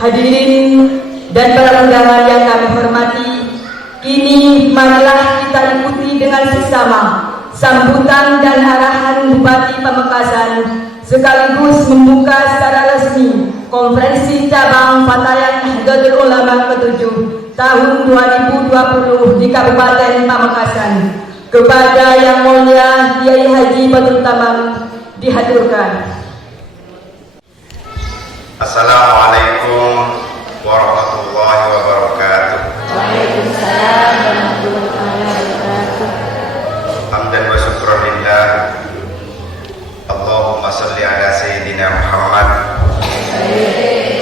Hadirin dan para undangan yang kami hormati, kini marilah kita ikuti dengan seksama sambutan dan arahan Bupati Pamekasan sekaligus membuka secara resmi Konferensi Cabang Fatayat Nahdlatul Ulama ke-7 tahun 2020 di Kabupaten Pamekasan. Kepada Yang Mulia Kiai Haji Badrul Tamam dihaturkan. Assalamualaikum warahmatullahi wabarakatuh. Waalaikumsalam warahmatullahi wabarakatuh. Hamdan wa syukran lillah. Allahumma salli ala Sayyidina Muhammad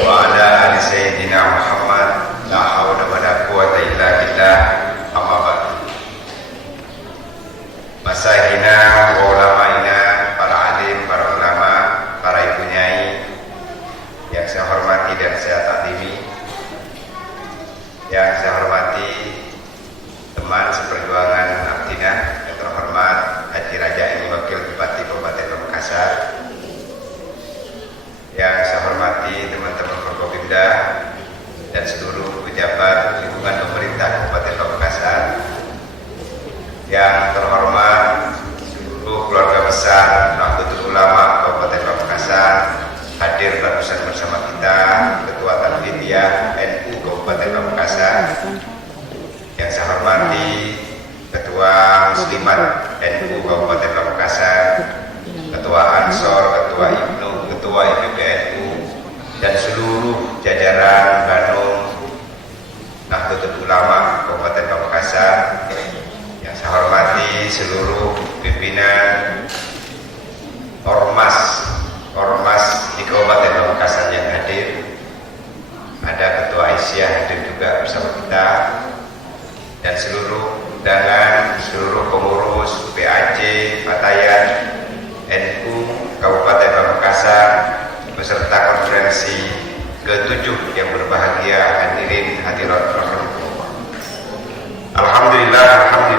wa ala ali Sayyidina Muhammad. La hawla wa la quwwata illa billah. Amma ba'du. Masyaykhina wa ulama'ina, para alim, para ulama, para ibu nyai yang saya hormati dan saya takdimi, yang saya hormati teman seperjuangan Abdina yang terhormat Haji Raja ini Wakil Bupati Kabupaten Pamekasan, yang saya hormati teman-teman Forkopimda dan seluruh pejabat lingkungan pemerintah Kabupaten Pamekasan, yang terhormat seluruh keluarga besar Nahdlatul Ulama Kabupaten Pamekasan, hadir ratusan bersama kita, Ketua Tanfidiyah NU Kabupaten Pamekasan, yang saya hormati Ketua Muslimat NU Kabupaten Pamekasan, Ketua Ansor, Ketua IPNU, Ketua IPPNU, dan seluruh jajaran Banung Nahdlatul Ulama Kabupaten Pamekasan, yang saya hormati seluruh pimpinan ormas di Kabupaten Pamekasan yang hadir. Ada Ketua Aisyah hadir juga bersama kita, dan seluruh undangan, seluruh pengurus PAC, Fatayat, NU Kabupaten Pamekasan beserta konferensi ke-7 yang berbahagia, hadirin hadirat rahmatullah. Alhamdulillah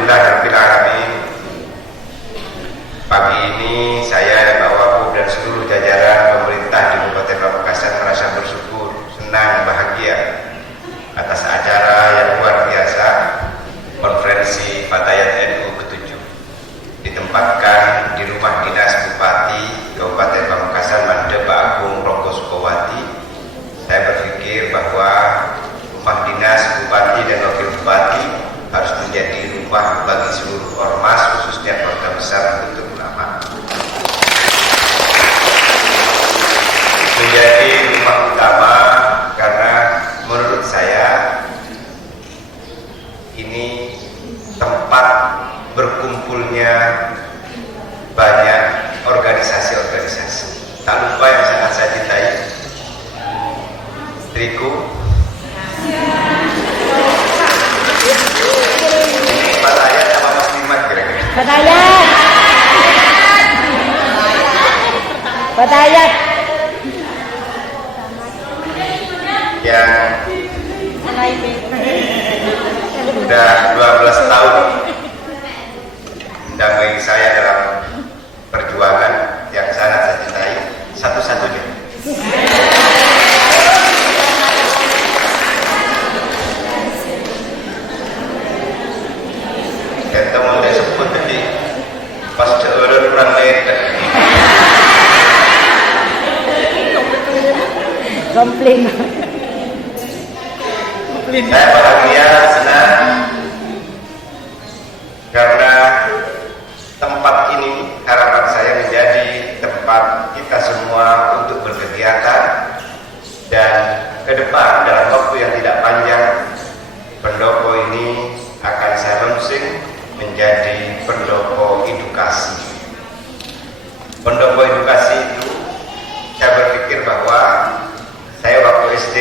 rabbil alamin. Pagi ini saya, Pak Wagub, dan seluruh jajaran pemerintah di Kabupaten Pamekasan merasa bersyukur, senang, bahagia atas acara yang luar biasa, konferensi Fatayat NU ke-7 ditempatkan di rumah dinas Bupati Kabupaten Pamekasan Mandep Pak Agung Ronggo Sukowati. Saya berpikir bahwa rumah dinas Bupati dan Wakil Bupati harus menjadi rumah bagi seluruh ormas, khususnya keluarga besar Nahdlatul Ulama, menjadi rumah utama, karena menurut saya ini tempat berkumpulnya banyak organisasi-organisasi. Tak lupa yang sangat saya cintai, istriku, Fatayat sama Muslimat kira-kira. Fatayat. Yang sudah 12 tahun mendampingi saya dalam perjuangan yang sangat saya cintai, satu-satunya. Ketemu dia sebut tadi pas seorang orang lain Komplain. saya bahagia, senang, karena tempat ini harapan saya menjadi tempat kita semua untuk berkegiatan, dan ke depan dalam waktu yang tidak panjang pendopo ini akan saya launching menjadi pendopo edukasi. Pendopo edukasi itu saya berpikir bahwa saya waktu SD,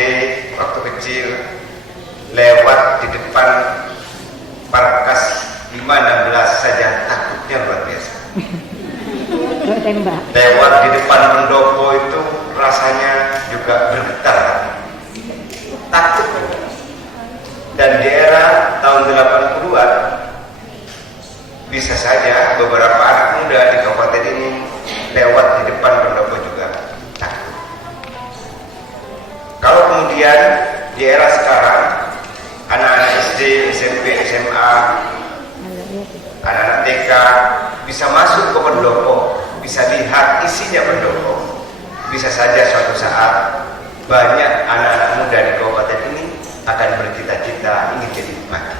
waktu kecil, lewat di depan markas 516 saja takutnya luar biasa. Lewat di depan pendopo itu rasanya juga bergetar, takut. Dan di era tahun 80-an bisa saja beberapa anak muda di kabupaten ini lewat di depan pendopo juga takut. Kalau kemudian kemudian di era sekarang anak-anak SD, SMP, SMA, anak-anak TK bisa masuk ke pendopo, bisa lihat isinya pendopo. Bisa saja suatu saat banyak anak-anak muda di kabupaten ini akan bercita-cita ingin jadi bupati.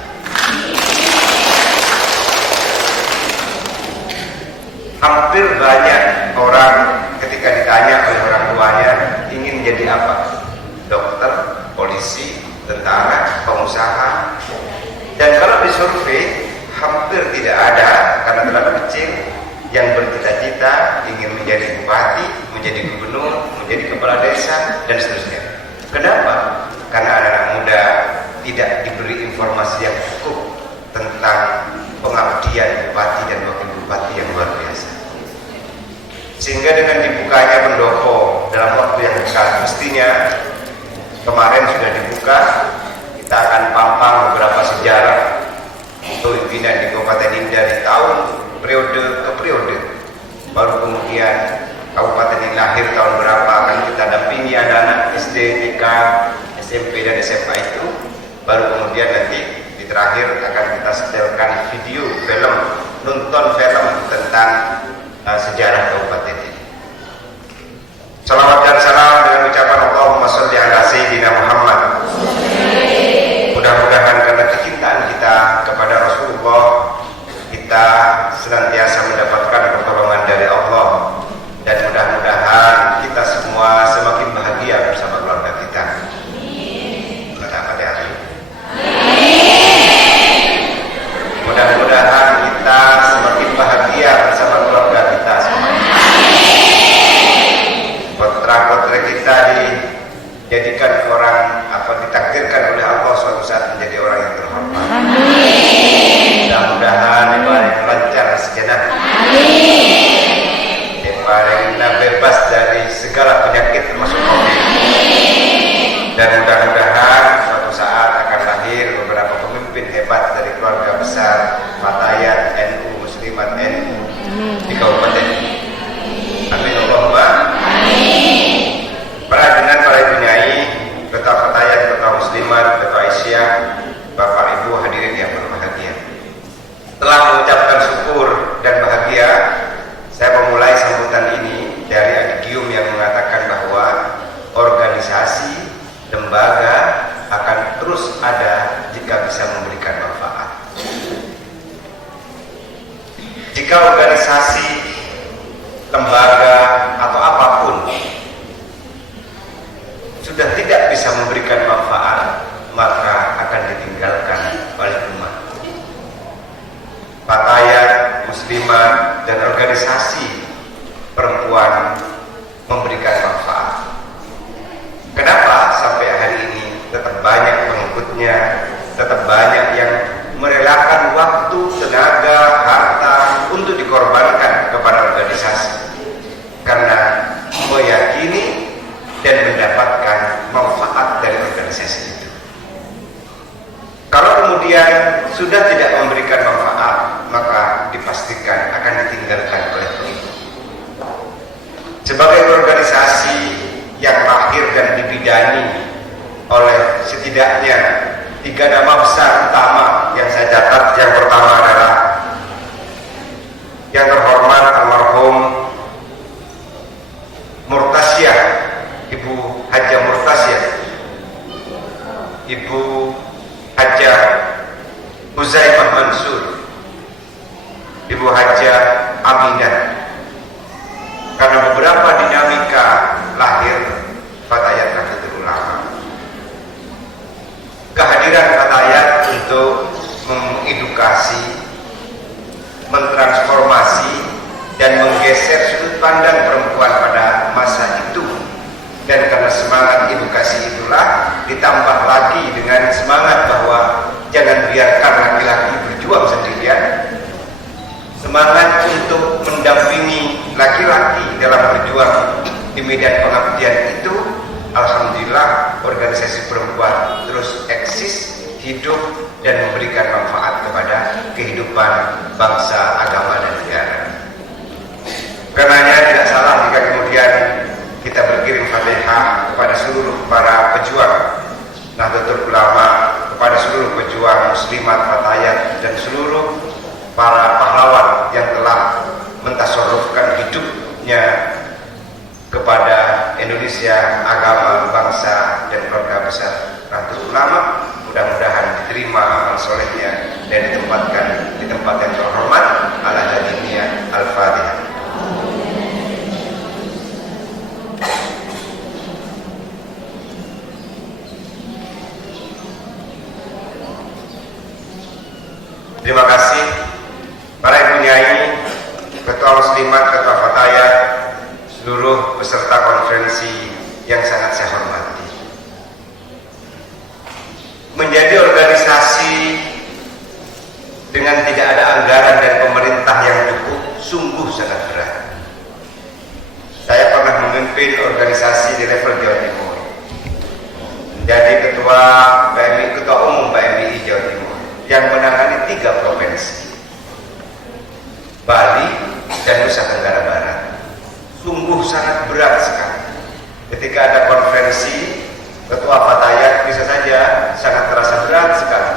Hampir banyak orang ketika ditanya oleh orang tuanya ingin jadi apa? Dokter, polisi, tentara, pengusaha. Dan kalau disurvei hampir tidak ada karena terlalu kecil yang bercita-cita ingin menjadi bupati, menjadi gubernur, menjadi kepala desa dan seterusnya. Kenapa? Karena anak-anak muda tidak diberi informasi yang cukup tentang pengabdian bupati dan wakil bupati yang luar biasa. Sehingga dengan dibukanya pendopo dalam waktu yang dekat, mestinya kemarin sudah dibuka, kita akan pampang beberapa sejarah pemimpinan di Kabupaten ini dari tahun periode ke periode. Baru kemudian kabupaten ini lahir tahun berapa akan kita dampingi anak-anak SD, TK, SMP dan SMA itu. Baru kemudian nanti di terakhir akan kita setelkan video film, nonton film tentang sejarah kabupaten ini. Salawat dan salam dengan ucapan Allahumma sholli ala Sayyidina Muhammad. Mudah-mudahan karena kecintaan kita kepada Rasulullah, kita senantiasa mendapatkan pertolongan dari Allah, dan mudah-mudahan kita semua semakin bahagia bersama keluarga kita. Mudah-mudahan kita semakin bahagia bersama keluarga kita semua. Putra-putri kita dijadikan orang ditakdirkan oleh Allah suatu saat menjadi orang yang terhormat. Mudah-mudahan diparing lancar sejenak. Diparing bebas dari segala penyakit termasuk COVID. Dan mudah-mudahan suatu saat akan lahir beberapa pemimpin hebat dari keluarga besar Fatayat NU, Muslimat NU di kabupaten ini. Amin Allahumma. Dengan para ibu nyai, ketua Fatayat, ketua Muslimat, ketua Aisyah, Bapak Ibu hadirin yang berbahagia. Telah mengucapkan syukur dan bahagia, saya memulai sambutan ini dari adigium yang mengatakan bahwa organisasi, lembaga akan terus ada jika bisa memberikan manfaat. Jika organisasi, lembaga atau apapun sudah tidak bisa memberikan manfaat, maka akan ditinggalkan oleh umat. Fatayat, Muslimat, dan organisasi perempuan memberikan manfaat. Kenapa sampai hari ini tetap banyak pengikutnya, tetap banyak yang merelakan waktu, tenaga, harta untuk dikorbankan kepada organisasi? Karena meyakini dan mendapatkan manfaat dari organisasi itu. Kalau kemudian sudah tidak memberikan manfaat, maka dipastikan akan ditinggalkan oleh pengikut. Sebagai organisasi yang lahir dan dibidani oleh setidaknya 3 nama besar utama yang saya catat. Yang pertama adalah yang terhormat almarhum Murtasyah, Ibu Hajah Murtasyah, Ibu Hajah Huzaimah Mansur, Ibu Hajah Aminah. Karena beberapa dinamika lahir Fatayat Nahdlatul Ulama. Kehadiran Fatayat untuk mengedukasi, mentransformasi, dan menggeser sudut pandang perempuan pada masa itu. Dan karena semangat edukasi itulah ditambah lagi dengan semangat bahwa jangan biarkan laki-laki berjuang sendirian. Semangat untuk mendampingi laki-laki dalam berjuang di medan pengabdian itu, alhamdulillah organisasi perempuan terus eksis, hidup, dan memberikan manfaat kepada kehidupan bangsa, agama, dan negara. Karenanya tidak salah jika kemudian kita berkirim Fatihah kepada seluruh para pejuang Nahdlatul Ulama, kepada seluruh pejuang muslimat fatayat dan seluruh para pahlawan yang telah mentasarrufkan hidupnya kepada Indonesia, agama, bangsa dan keluarga besar Nahdlatul Ulama. Mudah-mudahan diterima amal solehnya dan ditempatkan di tempat yang terhormat. Ala hadiniyah al-Fatihah. Terima kasih para ibu nyai, ketua muslimat, ketua fatayat, seluruh peserta konferensi yang sangat saya hormati. Menjadi organisasi dengan tidak ada anggaran dan pemerintah yang cukup sungguh sangat berat. Saya pernah memimpin organisasi di level Jawa Timur, menjadi ketua PMI, ketua umum PMI Jawa Timur yang menangani 3 provinsi, Bali dan Nusa Tenggara Barat. Sungguh sangat berat sekali. Ketika ada konferensi ketua fatayat, bisa saja sangat terasa berat sekali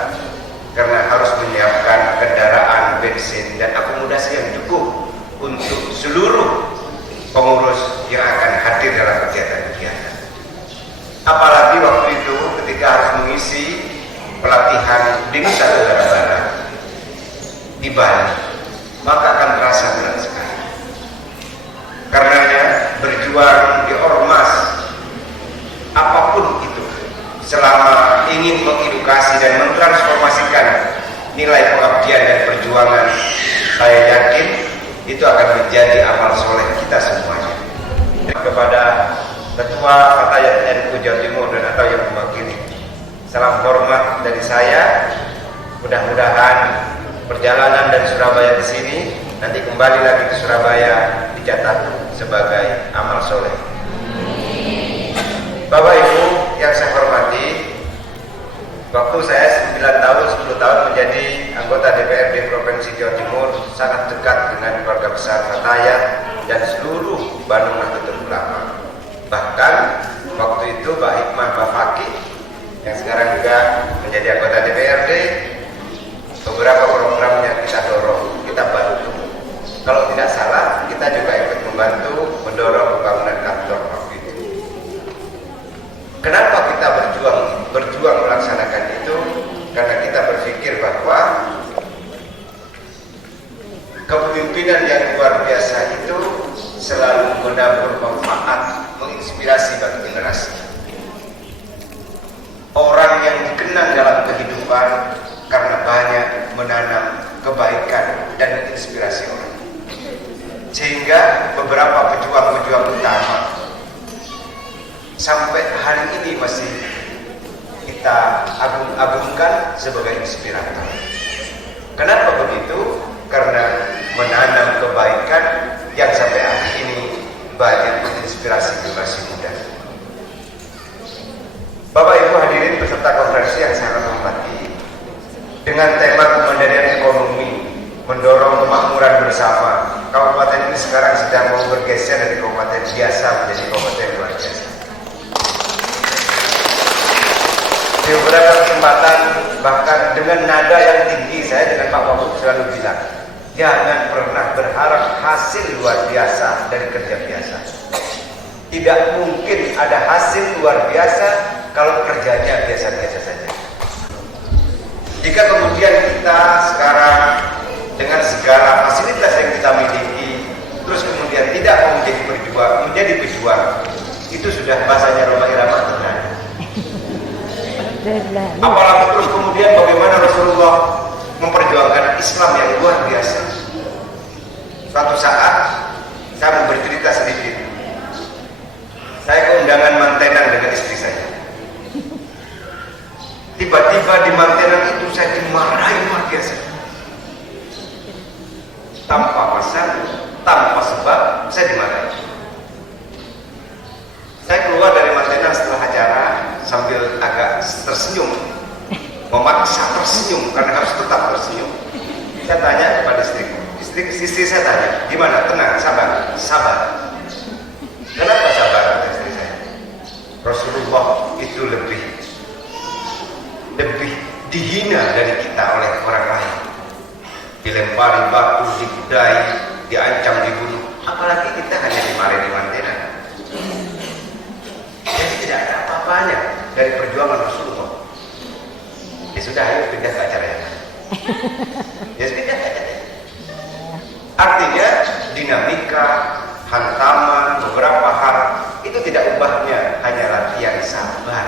karena harus menyiapkan kendaraan, bensin dan akomodasi yang cukup untuk seluruh pengurus yang akan hadir dalam kegiatan-kegiatan. Apalagi waktu itu ketika harus mengisi pelatihan di Nusa Tenggara Barat, di Bali, maka akan terasa berat sekali. Karenanya berjuang di ormas apapun itu, selama ingin mengedukasi dan mentransformasikan nilai pengabdian dan perjuangan, saya yakin itu akan menjadi amal soleh kita semuanya. Kepada Ketua Fatayat NU Jawa Timur dan atau yang mewakili, salam hormat dari saya. Mudah-mudahan perjalanan dari Surabaya di sini nanti kembali lagi ke Surabaya dicatat sebagai amal soleh. Bapak Ibu yang saya hormati, waktu saya 9 tahun, 10 tahun menjadi anggota DPRD Provinsi Jawa Timur, sangat dekat dengan keluarga besar Fatayat dan seluruh Bandung Nahdlatul Ulama. Bahkan waktu itu Mbak Hikmah Mbak Fakih yang sekarang juga menjadi anggota DPRD, beberapa programnya kita dorong, kita bantu. Kalau tidak salah, kita juga ikut membantu mendorong pembangunan kantor waktu itu. Kenapa kita berjuang melaksanakan itu? Karena kita berpikir bahwa kepemimpinan yang luar biasa itu selalu menabur manfaat, menginspirasi bagi generasi. Orang yang dikenang dalam kehidupan karena banyak menanam kebaikan dan menginspirasi orang. Sehingga beberapa pejuang-pejuang utama sampai hari ini masih kita agung-agungkan sebagai inspirator. Kenapa begitu? Karena menanam kebaikan yang sampai hari ini banyak menginspirasi generasi muda. Bapak Ibu hadirin peserta konferensi yang saya hormati, dengan tema kemandirian ekonomi, mendorong kemakmuran bersama, kabupaten ini sekarang sedang mau bergeser dari kabupaten biasa menjadi kabupaten luar biasa. Di beberapa kesempatan bahkan dengan nada yang tinggi saya dengan Pak Wagub selalu bilang, jangan pernah berharap hasil luar biasa dari kerja biasa. Tidak mungkin ada hasil luar biasa kalau kerjanya biasa-biasa saja. Jika kemudian kita sekarang dengan segala fasilitas yang kita miliki, terus kemudian tidak mau menjadi pejuang, itu sudah bahasanya Roma Irama tenang. Apalagi terus kemudian bagaimana Rasulullah memperjuangkan Islam yang luar biasa. Suatu saat saya mau bercerita sedikit. Saya ke undangan mantenan dengan istri saya. Tiba-tiba di mantenan itu saya dimarahi luar biasa. Tanpa pasal, tanpa sebab, saya dimarahi. Saya keluar dari mantenan setelah acara sambil agak tersenyum, memaksa tersenyum karena harus tetap tersenyum. Saya tanya kepada istri saya tanya, gimana? Tenang, sabar, sabar. Kenapa sabar? Kata istri saya. dihina dari kita oleh orang lain, dilempari batu, digudai, diancam dibunuh, apalagi kita hanya dimarahi di mantenan. Jadi tidak ada apa-apanya dari perjuangan Rasulullah. Ya sudah, ayo pindah ke acara yang lain. Ya pindah ke acara. Artinya dinamika, hantaman, beberapa hal itu tidak ubahnya hanya latihan sabar.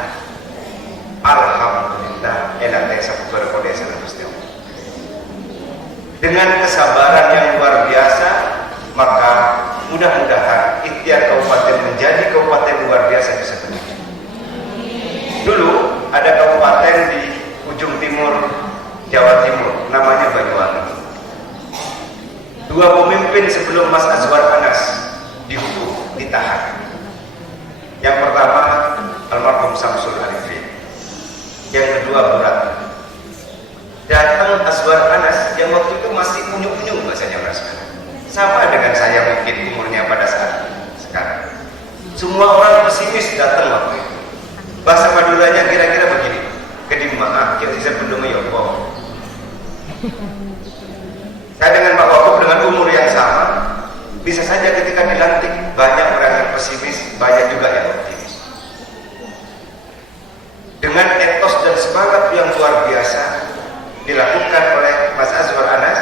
Alhamdulillah, enaknya sabar pada sana Gusti. Dengan kesabaran yang luar biasa, maka mudah-mudahan ikhtiar kabupaten menjadi kabupaten luar biasa bisa terwujud. Dulu ada kabupaten di ujung timur Jawa Timur, namanya Banyuwangi. Dua pemimpin sebelum Mas Azwar Anas dihukum, ditahan. Yang pertama almarhum Samsul Arifin, yang kedua berat. Datang Azwar Anas yang waktu itu masih unyu-unyu bahasanya orang sekarang, sama dengan saya mungkin umurnya pada saat sekarang. Semua orang pesimis datang waktu itu. Bahasa Maduranya kira-kira begini, kedimah yang bisa belum menyokong. Saya dengan Pak Wagub dengan umur yang sama, bisa saja ketika dilantik banyak orang yang pesimis, banyak juga yang optimis. Dengan etos dan semangat yang luar biasa dilakukan oleh Mas Azwar Anas,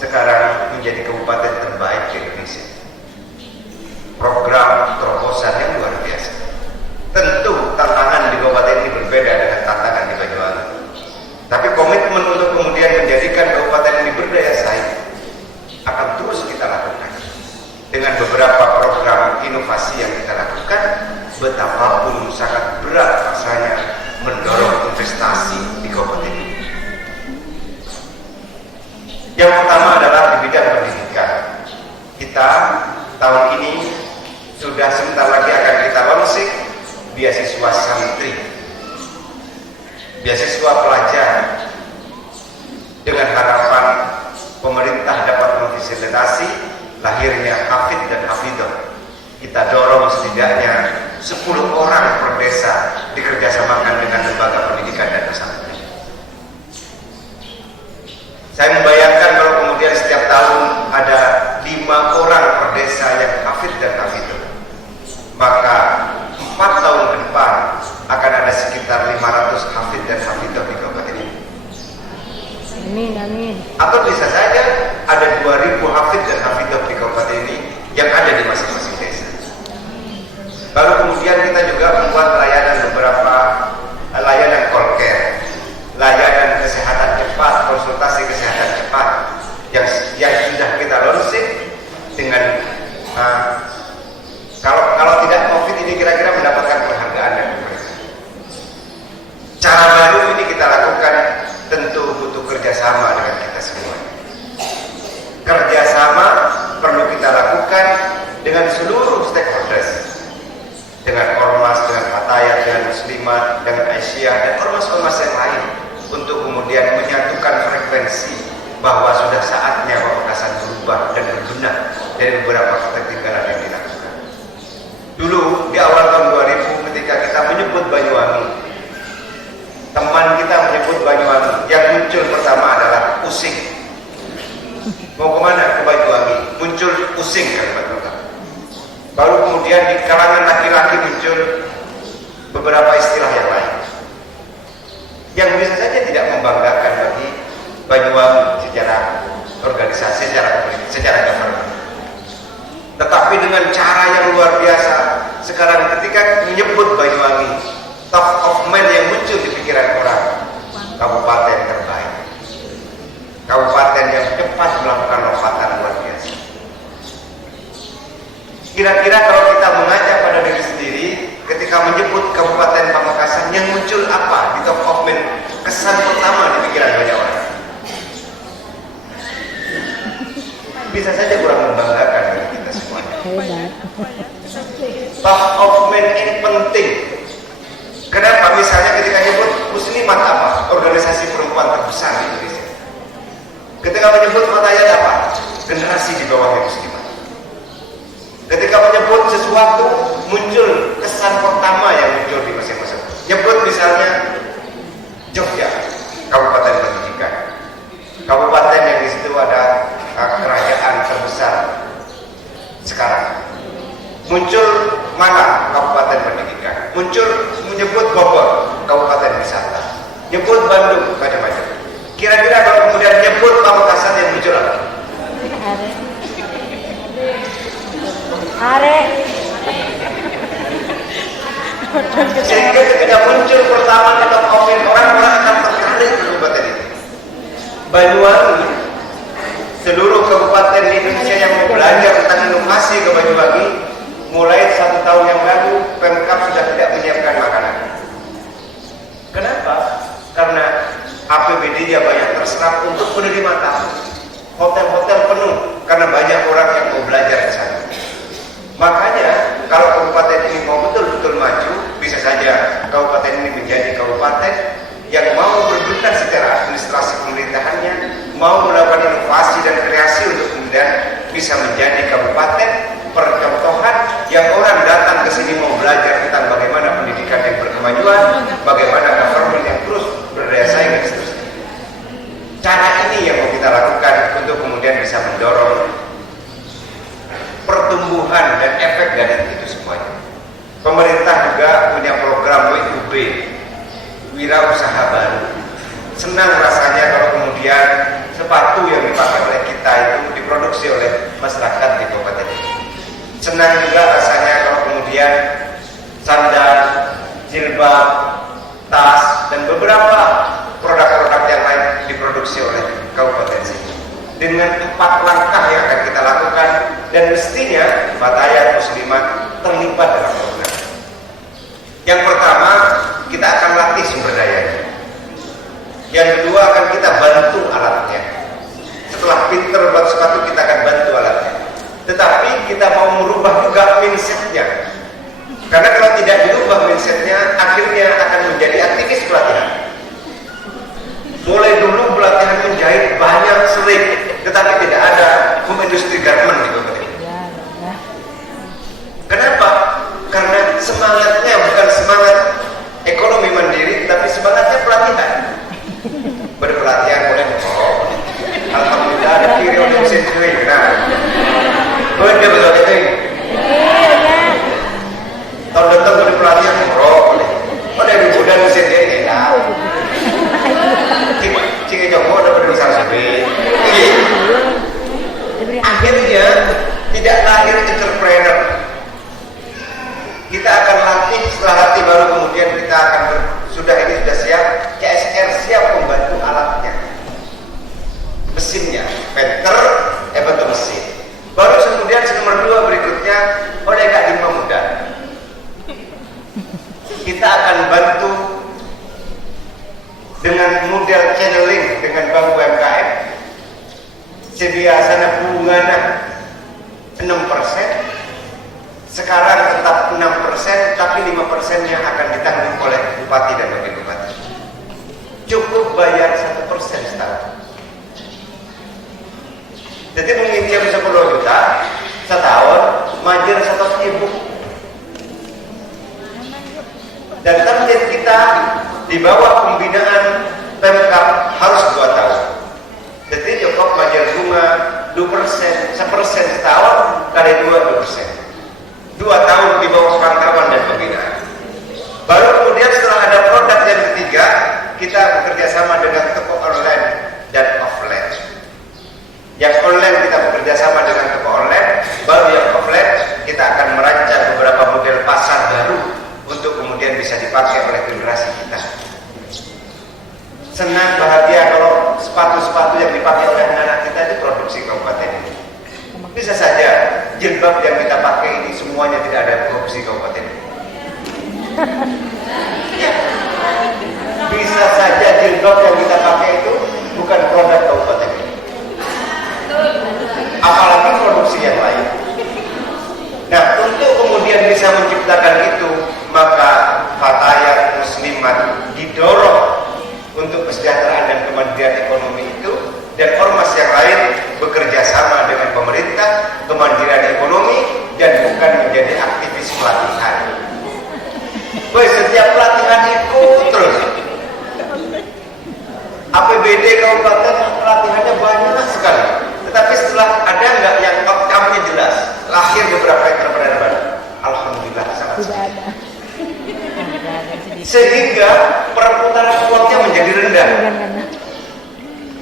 sekarang menjadi kabupaten terbaik di Indonesia. Program terobosan yang luar biasa. Tentu tantangan di kabupaten ini berbeda dengan tantangan di Banyuwangi. Tapi komitmen untuk kemudian menjadikan kabupaten ini berdaya saing akan terus kita lakukan. Dengan beberapa program inovasi yang kita lakukan, betapapun sangat berat rasanya mendorong investasi di kabupaten ini. Yang pertama adalah di bidang pendidikan. Kita tahun ini sudah sebentar lagi akan kita launching beasiswa santri, beasiswa pelajar, dengan harapan pemerintah dapat memfasilitasi lahirnya hafid dan hafidah. Kita dorong setidaknya 10 orang per desa dikerjasamakan dengan lembaga pendidikan dan pesantren. Saya membayangkan kalau kemudian setiap tahun ada 5 orang per desa yang hafid dan hafidah, maka 4 tahun ke depan akan ada sekitar 500 hafid dan hafidah di kabupaten ini. Amin, amin. Atau bisa saja ada 2000 hafid dan hafidah di kabupaten ini yang ada di masing-masing desa. Lalu kemudian kita juga membuat layanan beberapa layanan call care, layanan kesehatan cepat, konsultasi kesehatan cepat yang sudah kita launching dengan kalau tidak COVID ini kira-kira mendapatkan penghargaan dan pemeriksaan. Cara baru ini kita lakukan tentu butuh kerjasama dengan kita semua. Kerjasama perlu kita lakukan dengan seluruh stakeholders, dengan ormas, dengan fatayat, dengan muslimat, dengan Aisyah dan ormas-ormas yang lain, untuk kemudian menyatukan frekuensi bahwa sudah saatnya Pamekasan berubah dan berbenah dari beberapa ketertinggalan yang dilakukan. Dulu di awal tahun 2000 ketika kita menyebut Banyuwangi, teman kita menyebut Banyuwangi, yang muncul pertama adalah Using. Mau kemana? Ke Banyuwangi. Muncul Using kalimat pertama. Baru kemudian di kalangan laki-laki muncul beberapa istilah yang lain, yang bisa saja tidak membanggakan bagi Banyuwangi secara organisasi, secara government. Tetapi dengan cara yang luar biasa, sekarang ketika menyebut Banyuwangi, top of mind yang muncul di pikiran orang, kabupaten terbaik, kabupaten yang cepat melakukan lompatan luar biasa. Kira-kira kalau kita mengajak pada diri sendiri, ketika menyebut Kabupaten Pamekasan, yang muncul apa di top of mind, kesan pertama di pikiran banyak orang? Bisa saja kurang membanggakan bagi kita semuanya. Hebat. Top of mind ini penting. Kenapa? Misalnya ketika menyebut muslimat apa? Organisasi perempuan terbesar di Indonesia. Ketika menyebut fatayat apa? Generasi di bawahnya muslimat. Ketika menyebut sesuatu, muncul kesan pertama yang muncul di masing-masing. Nyebut misalnya Jogja, nyebut Bandung, macam-macam. Kira-kira kalau kemudian nyebut Pamekasan yang muncul apa? Are. Sehingga ketika muncul pertama kata COVID, orang-orang akan tertarik ke kabupaten ini. Banyuwangi, seluruh kabupaten di Indonesia yang mau belajar tentang inovasi ke Banyuwangi, mulai 1 tahun yang lalu Pemkab sudah tidak menyiapkan makanan. Kenapa? Karena APBD-nya banyak terserap untuk penerima tamu. Hotel-hotel penuh karena banyak orang yang mau belajar di sana. Makanya kalau kabupaten ini mau betul-betul maju, bisa saja kabupaten ini menjadi kabupaten yang mau berbenah secara administrasi pemerintahannya, mau melakukan inovasi dan kreasi untuk kemudian bisa menjadi kabupaten percontohan yang orang datang ke sini mau belajar tentang bagaimana pendidikan yang berkemajuan, bagaimana government yang terus berdaya saing dan seterusnya. Cara ini yang mau kita lakukan untuk kemudian bisa mendorong pertumbuhan dan efek dari itu semuanya. Pemerintah juga punya program WUB, Wira Usaha Baru. Senang rasanya kalau kemudian sepatu yang dipakai oleh kita itu diproduksi oleh masyarakat di kabupaten ini. Senang juga rasanya kalau kemudian sandal, jilbab, tas, dan beberapa produk-produk yang lain diproduksi oleh kabupaten sini. Dengan 4 langkah yang akan kita lakukan, dan mestinya Fatayat Muslimat terlibat dalam program. Yang pertama, kita akan latih sumber dayanya. Yang kedua, akan kita bantu alatnya. Setelah pinter buat sepatu, kita akan bantu alatnya. Tetapi kita mau merubah juga mindsetnya. Karena kalau tidak dirubah mindsetnya, akhirnya akan menjadi aktivis pelatihan. Mulai dulu pelatihan menjahit banyak, sering, tetapi tidak ada home industry garment di kabupaten ini. Kenapa? Karena semangatnya bukan semangat ekonomi mandiri, tapi semangatnya pelatihan. Berpelatihan boleh ngomong. Alhamdulillah ada kiri oleh mesin cuy. Nah, bener betul itu. Tahun datang boleh pelatihan ngorok. Boleh dibudan mesin dia enak. Cing Joko ada berbesar sepi. Akhirnya tidak lahir entrepreneur. Kita akan latih, setelah latih baru kemudian kita akan sudah siap, CSR siap membantu alatnya, mesinnya, penter, bentuk mesin. Baru kemudian nomor 2 berikutnya oleh Kak Lima Muda. Kita akan bantu dengan model channeling dengan Bank UMKM. Sebiasanya bunganya 6%, sekarang tetap 6%, tapi 5%-nya akan ditanggung oleh bupati dan wakil bupati. Cukup bayar 1% setahun. Jadi menginjam 10 juta setahun, majir 100.000. Dan target kita di bawah pembinaan Pemkab harus 2 tahun. Jadi cukup majir bunga 2%, 1% setahun kali 2%. 2 tahun di bawah pantauan dan pembinaan. Baru kemudian setelah ada produk yang ketiga, kita bekerja sama dengan toko online dan offline. Yang online kita bekerja sama dengan toko online, baru yang offline kita akan merancang beberapa model pasar baru untuk kemudian bisa dipakai oleh generasi kita. Senang bahagia kalau sepatu-sepatu yang dipakai oleh anak-anak kita itu produksi kabupaten ini. Bisa saja jilbab yang kita pakai ini semuanya tidak ada produksi kabupaten ini. Ya. Bisa saja jilbab yang kita pakai itu bukan produk kabupaten ini. Apalagi produksi yang lain. Nah, untuk kemudian bisa menciptakan itu, maka Fatayat Muslimat didorong untuk kesejahteraan dan kemandirian ekonomi itu, dan ormas yang lain bekerja sama dengan pemerintah, kemandirian ekonomi, dan bukan menjadi aktivis pelatihan. Setiap pelatihan ikut terus. APBD kabupaten pelatihannya banyak sekali. Tetapi setelah ada nggak yang outcome-nya jelas, lahir beberapa entrepreneur baru. Alhamdulillah sangat sedikit. sehingga perputaran uangnya menjadi rendah.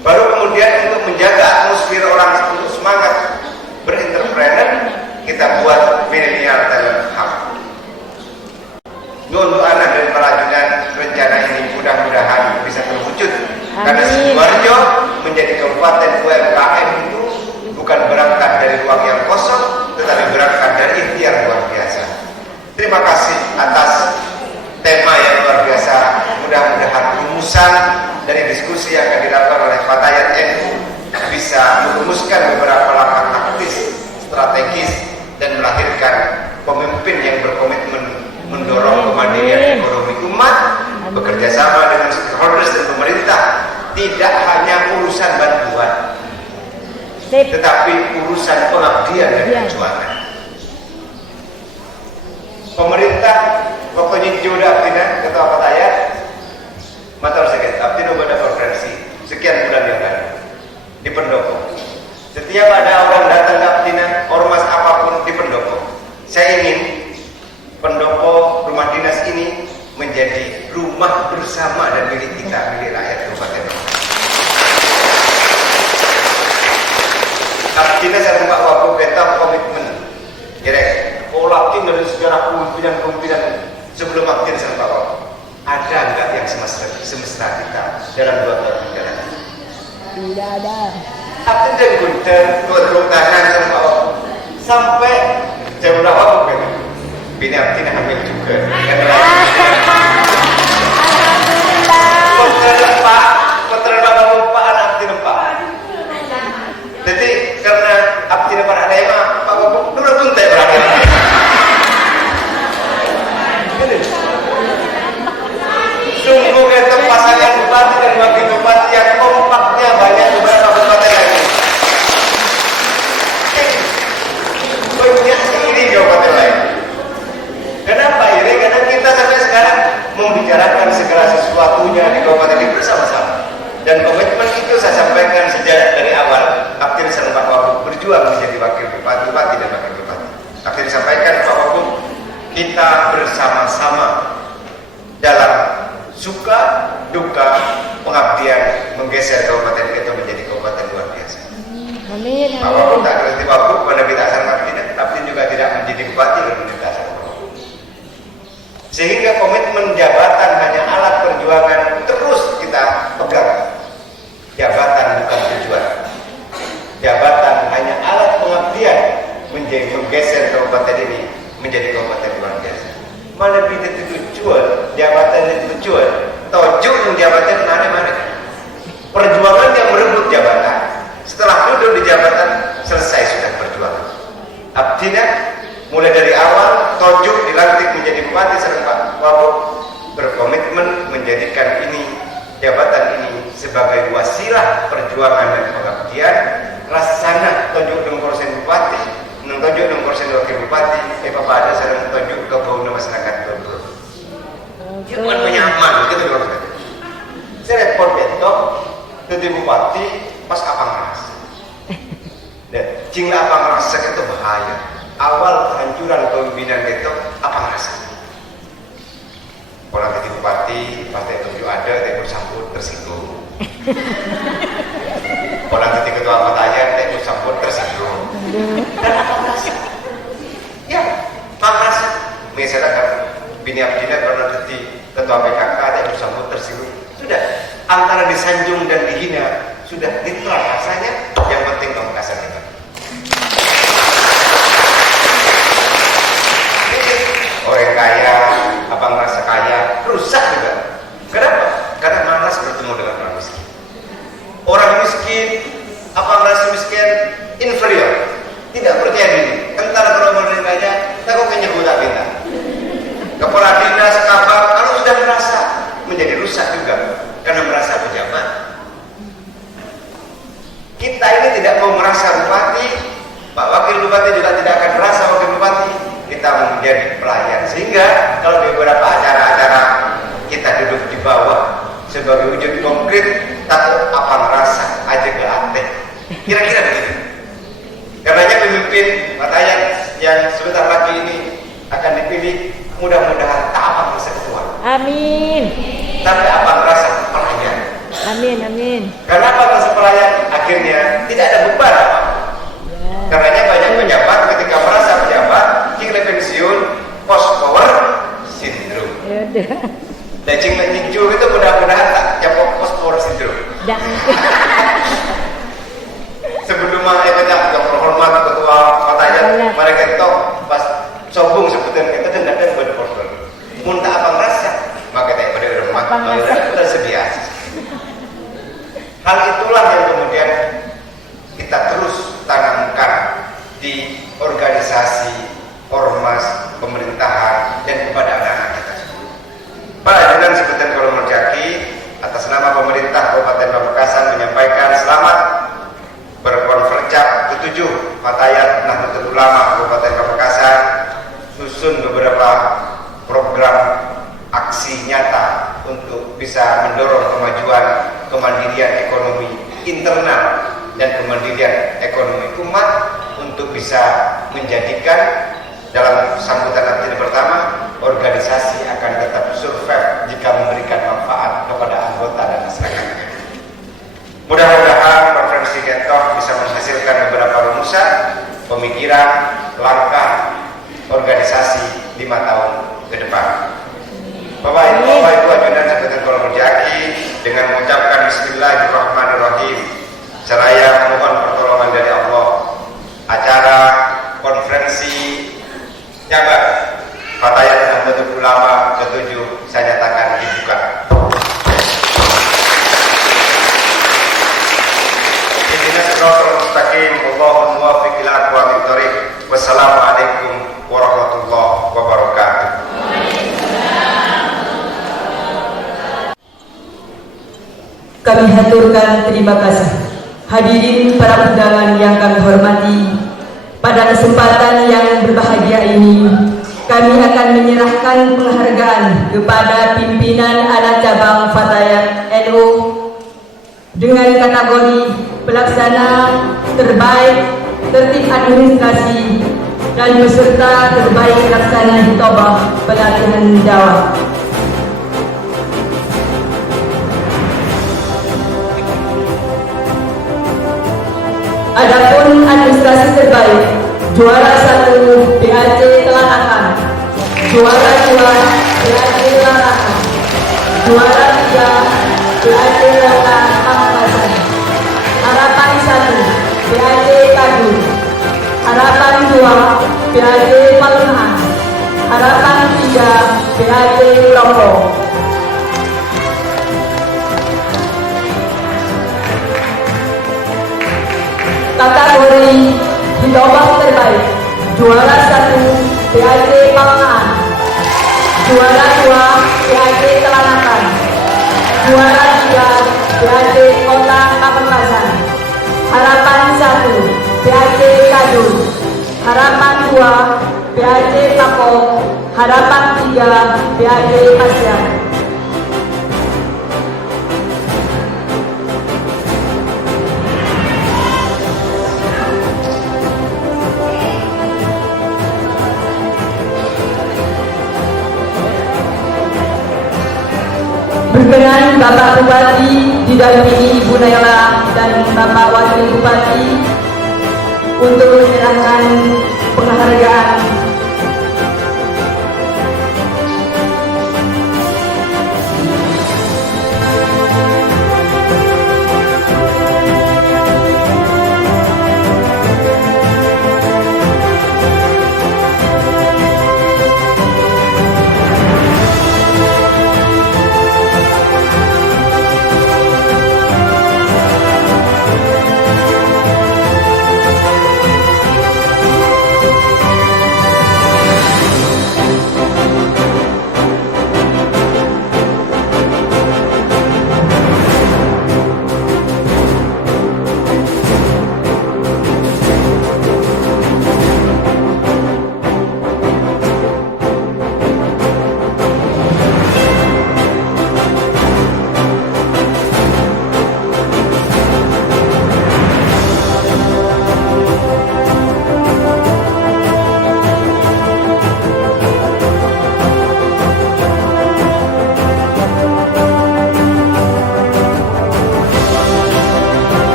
Baru kemudian untuk menjaga atmosfer orang untuk semangat berentrepreneur, kita buat millennial talent hub. Untuk anak dan pelajunan rencana ini mudah-mudahan bisa terwujud. Karena Sidoarjo menjadi kabupaten UMKM itu bukan berangkat dari ruang yang kosong, tetapi berangkat dari ikhtiar luar biasa. Terima kasih atas tema yang luar biasa. Mudah-mudahan rumusan dari diskusi yang akan dilakukan oleh Fatayat NU bisa merumuskan beberapa langkah taktis, strategis, dan melahirkan pemimpin yang berkomitmen mendorong kemandirian ekonomi umat, bekerja sama dengan stakeholders dan pemerintah. Tidak hanya urusan bantuan, tetapi urusan pengabdian dan perjuangan. Pemerintah waktu sudah Abdina Ketua Fatayat matur sakit Abdina pada konferensi sekian bulan yang lalu di Pendopo. Setiap ada orang datang ke Abdina, ormas apapun di Pendopo, saya ingin Pendopo rumah dinas ini menjadi rumah bersama dan milik kita, milik rakyat Kabupaten. Abdina saya Pak Wabuk Beta komitmen direct olakin dari sejarah pemimpinan sebelum Abdina saya Pak Wabuk. Ada enggak yang semesta kita dalam 2 tahun menjalankan? Tidak ada. Abdina dan Gunter turut tangan sama Pak Wabuk sampai jam berapa Wabuk Bini Abdina hamil juga. Putra bapak bapak anak Abdina Pak. Jadi karena Abdina pada ada emang Pak Bapak dulu pun tak berakhir. Sungguh kita pasangan bupati dan wakil bupati yang kompaknya banyak beberapa kabupaten lagi. Banyak ini kabupaten lain. Kenapa ini? Karena kita sampai sekarang membicarakan segala sesuatunya di kabupaten ini bersama-sama. Dan komitmen itu saya sampaikan sejak dari awal. Abdina dan Pak Wabuk berjuang menjadi wakil bupati, bupati dan wakil bupati. Abdina sampaikan Pak Wabuk, kita bersama-sama dalam suka duka pengabdian menggeser kabupaten itu menjadi kabupaten luar biasa. Amin. Pak Wabuk tak berhenti Wabuk pada bidang asal Abdina, Abdina juga tidak menjadi bupati dan menjadi asal. Sehingga komitmen jabatan hanya alat perjuangan terus kita pegang. Jabatan bukan tujuan. Jabatan hanya alat pengabdian menjadi menggeser kabupaten ini menjadi kabupaten luar biasa. Mana bisa tujuan, jabatan itu tujuan. Tujuan jabatan mana? Perjuangan yang merebut jabatan. Setelah duduk di jabatan selesai sudah perjuangan. Abdina mulai dari awal Tojuk dilantik menjadi bupati serta Pak Wabuk berkomitmen menjadikan ini jabatan ini sebagai wasilah perjuangan dan pengabdian. Rasana Tojuk 6% bupati, Tojuk 6% wakil bupati, Bapak ada sarang Tojuk ke kaum masyarakat Tojuk. Bukan menyaman gitu loh. Saya repot betok jadi bupati pas apa ngeras. Dan jinglah apa ngerasa itu bahaya. Awal kehancuran kepemimpinan itu apa ngerasa? Orang jadi bupati, pasti Tojuk ada, dia bersambut tersinggung. Orang jadi ketua Fatayat, dia bersambut tersinggung. Dan apa ngerasa? Ya, apa ngerasa? Misalnya kan Bini Abdina pernah jadi ketua PKK, dia bersambut tersinggung. Sudah, antara disanjung dan dihina sudah netral rasanya. Yang penting kamu kasar kita. Orang kaya, apa merasa kaya, rusak juga. Kenapa? Karena malas bertemu dengan orang miskin. Orang miskin, apa merasa miskin, inferior, tidak percaya diri. Entar kalau orang kaya, takut menyebut bintang. Kepala dinas, kabar, kalau sudah merasa menjadi rusak juga, karena merasa pejabat. Kita ini tidak mau merasa bupati, Pak Wakil Bupati juga tidak akan merasa wakil bupati. Kita menjadi pelayan, sehingga kalau di beberapa acara-acara kita duduk di bawah sebagai wujud konkret, takut apa merasa aja ke ate. Kira-kira begitu. Karenanya pemimpin Fatayat yang sebentar lagi ini akan dipilih, mudah-mudahan tak apa merasa ketua. Amin. Tapi abang rasa pelayan. Amin, amin. Karena apa rasa pelayan? Akhirnya tidak ada beban abang. Ya. Karenanya banyak pejabat ketika merasa pejabat, ingin pensiun, post power syndrome. Ya udah. Dan cinglet hijau itu mudah-mudahan tak capok post power syndrome. Jangan. Sebelum kita yang terhormat ketua Fatayat, mereka itu pas sombong sebutan kita tidak ada pada portal. Muntah abang rasa, maka kita pada hormat, kita sebiasa. Hal itulah yang kemudian kita terus tanamkan di organisasi, ormas, pemerintahan, dan kepada anak-anak kita semua. Para jalan sebutan Kolomel Jaki atas nama pemerintah Kabupaten Pamekasan menyampaikan selamat berkonferensi ke-7 Fatayat Nahdlatul Ulama Kabupaten Pamekasan, susun beberapa program aksi nyata untuk bisa mendorong kemajuan kemandirian ekonomi internal dan kemandirian ekonomi umat untuk bisa menjadikan dalam sambutan nanti pertama organisasi akan tetap survive jika memberikan manfaat kepada anggota dan masyarakat. Mudah-mudahan konferensi Getoh bisa menghasilkan beberapa rumusan, pemikiran, langkah organisasi 5 tahun ke depan. Bapak Ibu ajudan Jabatan Kolomel Jaki dengan mengucapkan Bismillahirrahmanirrahim seraya mohon pertolongan dari Allah, acara konferensi Jabar Fatayat Nahdlatul Ulama ke-7 saya nyatakan dibuka. Wassalamualaikum warahmatullahi wabarakatuh. Kami haturkan terima kasih hadirin para undangan yang kami hormati. Pada kesempatan yang berbahagia ini kami akan menyerahkan penghargaan kepada pimpinan anak cabang Fatayat NU dengan kategori pelaksana terbaik tertib administrasi dan peserta terbaik pelaksana hitobah pelatihan dakwah. Adapun administrasi terbaik, juara 1 BAC Telanakan, juara 2 BAC Telanakan, juara 3 BAC Kota Pamekasan, harapan 1 BAC Kadun, harapan 2 BAC Palengahan, harapan 3 BAC Lombok. Kategori hitobah terbaik, juara 1 BAC Palengahan, juara 2 BAC Telanakan, juara 3 BAC Kota Pamekasan, harapan 1 BAC Kadun, harapan 2 BAC Pakok, harapan 3 BAC Pasian. Berkenan Bapak Bupati didampingi Ibu Naila dan Bapak Wakil Bupati untuk menyerahkan penghargaan.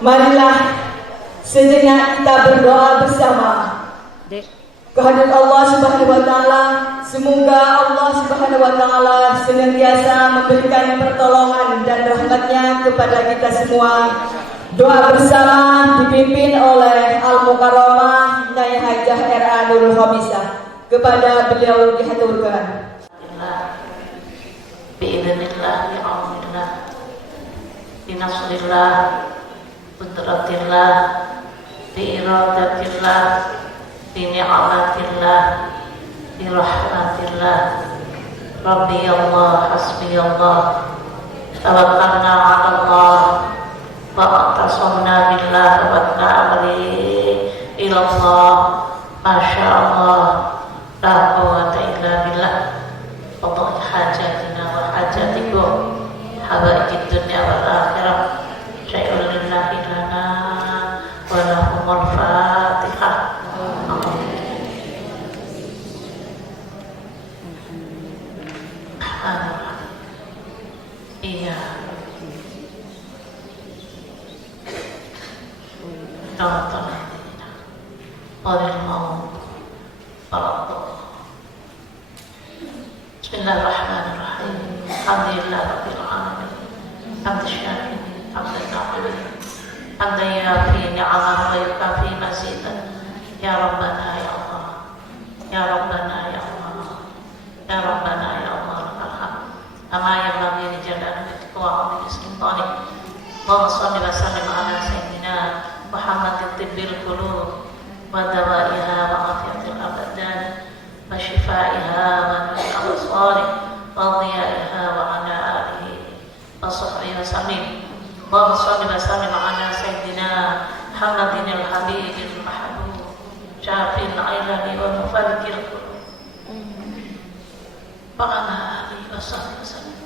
Marilah sejenak kita berdoa bersama. Dek. Kehadirat Allah Subhanahu wa taala, semoga Allah Subhanahu wa taala senantiasa memberikan pertolongan dan rahmatnya kepada kita semua. Doa bersama dipimpin oleh Al-Mukarramah Nyai Hajah R.A. Nurul Khamisah. Kepada beliau dihaturkan. Biidznillah, bi'aunillah, binasrillah, qudratillah, biiradatillah, bini'amatillah, birahmatillah. Rabbi Allah, hasbi Allah, tawakkalna 'ala Allah, wa aqtasamna billah, wa ta'amali ila Allah, masya Allah, la quwwata illa billah. Qadha hajatina wa hajatikum, hawaijid dunya wal akhirah, syai'un lillahi lana wa lahumul fatihah. Iya. Nonton. Qadil maut. Bismillahirrahmanirrahim. Alhamdulillah rabbil alamin. Hamdan syakirin, hamdan na'imin, hamdan yafi ni'amahu wa yukafi mazidah. Ya Rabbana ya Allah, ya Rabbana ya Allah, ya Rabbana ya Allah, lakal hamd. Ama yanbaghi li jalali wajhika wa 'azimi sultanik. Allahumma shalli wa sallim ala sayyidina Muhammadin tibbil qulub wa dawaiha wa afiyatil abdan wa shifaiha wa nuril absar wa dhiyaiha wa ala alihi wa sahbihi wa sallim. Allahumma shalli wa sallim ala sayyidina Muhammadin al-habibil mahbub syafil ailani wa mufarrikil qulub wa ala alihi wa sahbihi wa sallim.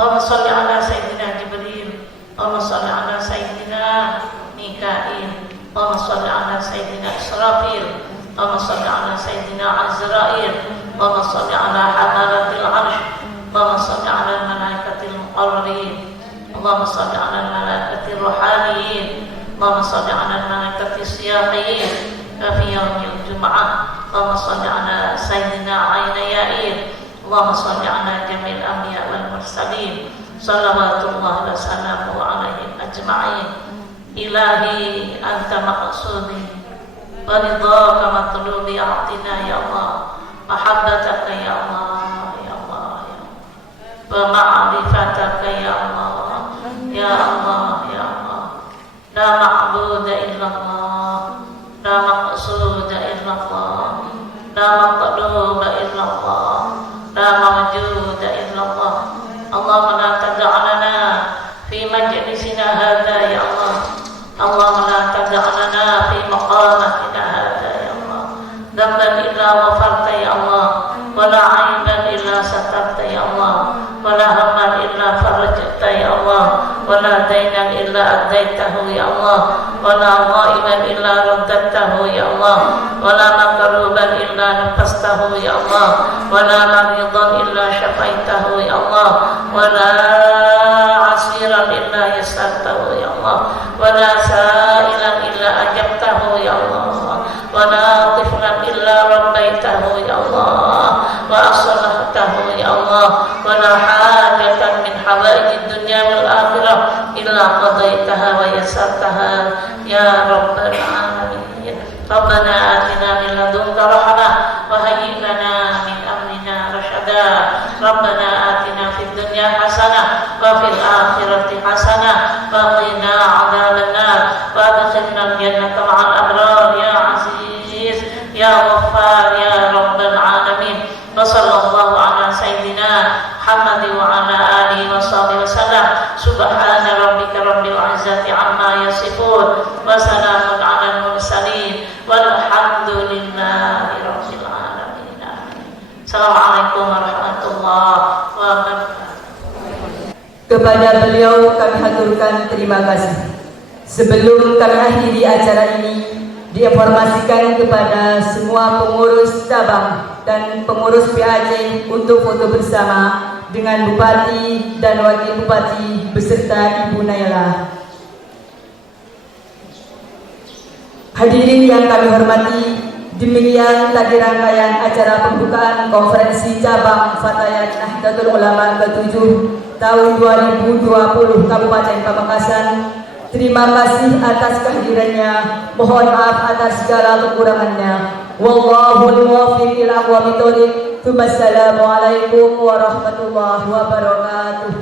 Allahumma shalli ala sayyidina Jibril, Allahumma shalli ala sayyidina Mikail, Allahumma shalli ala sayyidina Israfil, Allahumma shalli ala sayyidina Azrail, Allahumma shalli ala hamalatil arsh, Allahumma shalli ala malaikatil muqarrabin, Allahumma shalli ala malaikatir ruhaniyin, Allahumma shalli ala malaikatis siyahin fi yaumil jum'ah, Allahumma shalli ala sayyidina Ainayain, Allahumma shalli ala jamil anbiya wal mursalin, salawatullah wa salamuhu alaihim ajma'in. Ilahi anta maqsudi wa ridhaka matlubi, a'tina ya Allah mahabbataka ya Allah, ya Allah, ya Allah, wa ma'rifataka ya Allah, ya Allah, ya Allah. La ma'buda illallah, la maqsuda illallah, la matluba illallah, la mawjuda illallah. Allahumma la tad'alana fi majlisina hadha ya Allah, Allahumma la tad'alana fi maqamatina hadha ya Allah, dhanban illa ghafarta ya Allah, wa la 'aiban illa satarta ya Allah, wa la hamman illa farajta ya Allah, wa la daynan illa addaitahu ya Allah, wa la ghaiban illa raddatahu ya Allah, wa la makruban illa nafastahu ya Allah, wa la maridan illa syafaitahu ya Allah, wa la asiran illa yassartahu ya Allah, wa la sa'ilan illa ajabtahu ya Allah, wa la tiflan illa rabbaitahu ya Allah, wa aslahtahu ya Allah, wa la hajatan min hawaijid dunya wal akhirah illa qadaitaha wa yassartaha ya rabbal alamin. Rabbana atina min ladunka rahmah wa hayyi lana min amrina rasyada. Rabbana atina fid dunya hasanah wa fil akhirati hasanah wa qina adzabannar wa adkhilna al-jannata ma'al abrar ya aziz ya ghaffar ya rabbal alamin. Wa sallallahu ala sayyidina Muhammad wa ala alihi wa sahbihi wasallam. Subhana rabbika rabbil izzati amma yasifun wa salamun alal mursalin walhamdulillahi rabbil alamin. Assalamualaikum warahmatullahi wabarakatuh. Kepada beliau kami haturkan terima kasih. Sebelum kami akhiri acara ini, diinformasikan kepada semua pengurus cabang dan pengurus PAJ untuk foto bersama dengan Bupati dan Wakil Bupati beserta Ibu Naila. Hadirin yang kami hormati, demikian tadi rangkaian acara pembukaan konferensi cabang Fatayat Nahdlatul Ulama ke-7 tahun 2020 Kabupaten Pamekasan. Terima kasih atas kehadirannya. Mohon maaf atas segala kekurangannya. Wallahul muwaffiq ila aqwamit thoriq. Wassalamualaikum warahmatullahi wabarakatuh.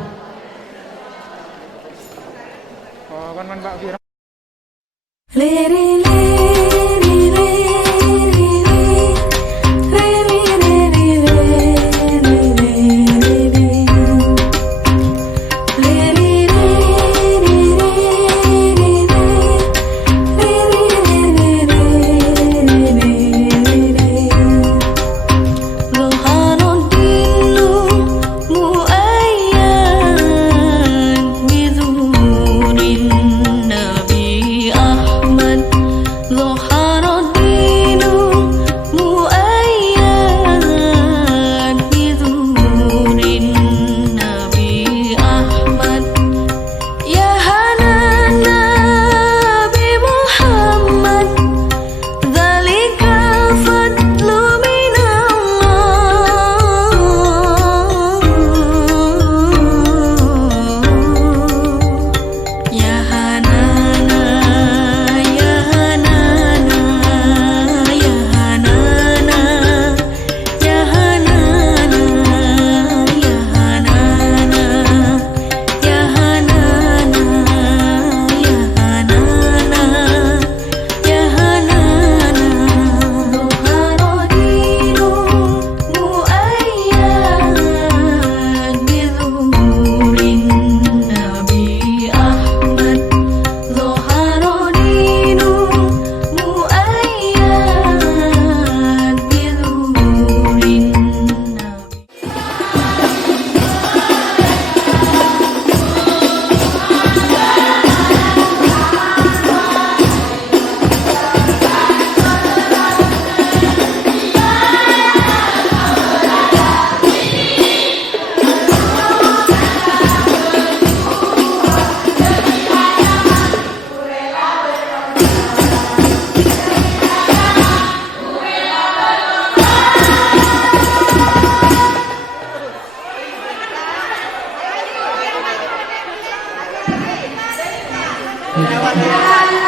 Terima kasih.